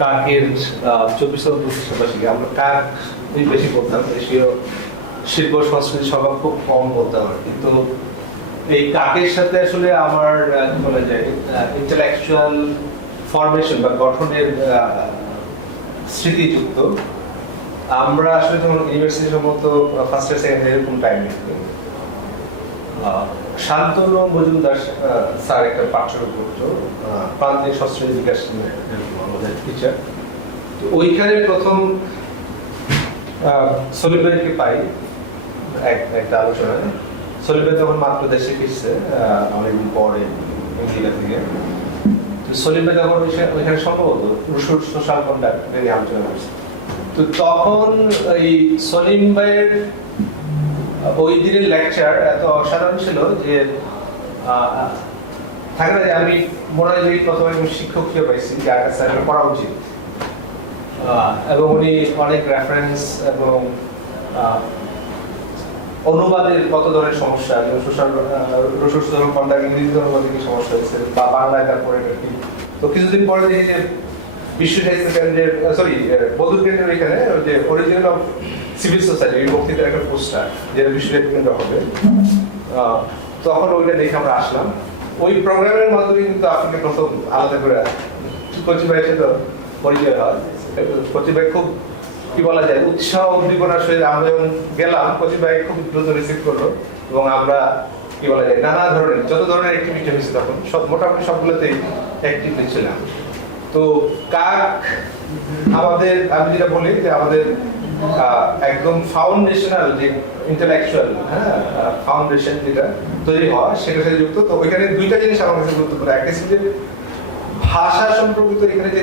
কাকের 24তম প্রতিষ্ঠাবার্ষিকী আমরা কাক বেশি বলতাম, এশীয় শিল্প সংস্কৃতি স্বভাব খুব কম বলতাম, কিন্তু এই কাকের সাথে আসলে আমার কি বলা যায় ইন্টেলেকচুয়াল ফরমেশন বা গঠনের স্মৃতিযুক্ত। আমরা আসলে যখন ইউনিভার্সিটি সম্ভবত ফার্স্ট ইয়ার সেকেন্ড ইয়ার এরকম টাইম শান্তনু মজুমদার স্যার একটা পাঠ্য করতো প্রান্তিক সংস্কৃতি বিকাশ আমাদের টিচার। ওইখানে প্রথম সলিম ভাইকে পাই একটা আলোচনায়। সলিম ভাই তখন মাত্র দেশে ফিরছে অনেকদিন পরে ইন্ডিয়া থেকে। তো সলিম ভাই তখন ওইখানে সম্ভবত রুশুর সোশ্যাল কন্ডাক্ট নিয়ে আলোচনা করছে। তো তখন এই সলিম ভাইয়ের ওই দিনের লেকচার এত অসাধারণ ছিল যে থাকে না যে আমি মনে হয় যে প্রথমে শিক্ষক হিসেবে পাইছি যার কাছে একটা পড়া উচিত, এবং উনি অনেক রেফারেন্স এবং অনুবাদের কত ধরনের সমস্যা, সোশ্যাল কন্ডাক্ট ইংরেজি অনুবাদে কি সমস্যা হয়েছে বা বাংলায় তারপরে কি। তো কিছুদিন পরে দেখি যে বিশ্ব সাহিত্য কেন্দ্রের বদুর কেন্দ্রের এখানে যে অরিজিনাল অফ সিভিল সোসাইটি এই বক্তৃতার একটা পোস্টার যেটা বিশ্ব সাহিত্য কেন্দ্র হবে, তখন ওইটা দেখে আমরা আসলাম। ওই প্রোগ্রামের মাধ্যমে কিন্তু আপনাকে প্রথম আলাদা করে কচি ভাইয়ের সাথে পরিচয় হয়। কচি ভাই খুব কি বলা যায় উৎসাহ উদ্দীপনার সহিত আমরা যখন গেলাম, কচি ভাই খুব দ্রুত রিসিভ করলো এবং আমরা কি বলা যায় নানা ধরনের যত ধরনের অ্যাক্টিভিটি হয়েছে তখন সব মোটামুটি সবগুলোতেই অ্যাক্টিভ ছিলাম। তো কাক আমাদের আমি যেটা বলি যে আমাদের একদম ফাউন্ডেশনাল যে ইন্টেলেকচুয়াল ফাউন্ডেশন যেটা তৈরি হওয়া সেটার সাথে যুক্ত। তো ওইখানে দুইটা জিনিস আমার কাছে গুরুত্বপূর্ণ। একটা হচ্ছে যে ভাষা সম্পর্কিত এখানে যে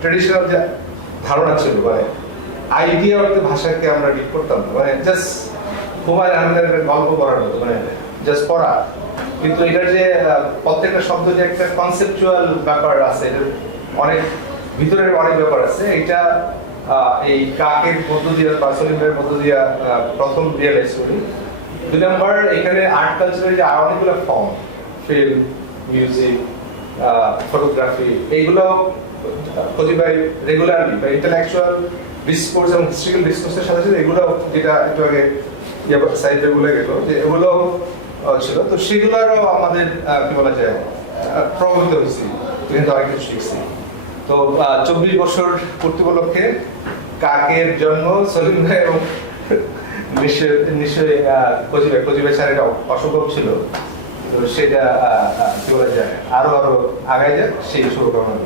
ট্রেডিশনাল যে ধারণা ছিল, মানে আইডিয়া অর্থে ভাষাকে আমরা ডিপ করতাম না, মানে জাস্ট হুমায়ুন আহমেদের গল্প পড়ার মতো, মানে জাস্ট পড়া। কিন্তু এটার যে প্রত্যেকটা শব্দ যে একটা কনসেপচুয়াল ব্যাপার আছে, এটার অনেক ভিতরের অনেক ব্যাপার আছে। এটা এই কাকের মধ্য দিয়ে বা সলিমের মধ্য দিয়ে প্রথম রিয়েলাইজ করি। দুই নম্বর এখানে আর্ট কালচারের যে আর অনেকগুলো ফর্ম, ফিল্ম, মিউজিক, ফটোগ্রাফি, এইগুলো প্রতিভায় রেগুলারলি বা ইন্টেলেকচুয়াল ডিসকোর্স এবং হিস্ট্রিক্যাল ডিসকোর্সের সাথে সাথে এগুলো যেটা একটু আগে সাইডে বলে গেল যে এগুলো ছিল, তো সেগুলোরও আমাদের কি বলা যায় প্রভাবিত হয়েছি, কিন্তু অনেক কিছু শিখছি। তো 24 বছর পূর্তি উপলক্ষে কাকের জন্ম সলিম ভাই এবং নিশ্চয়ই কচি ভাই স্যার এটা অসম্ভব ছিল। তো সেটা কি বলা যায় আরো আগায় যাক সেই শুভকামনা।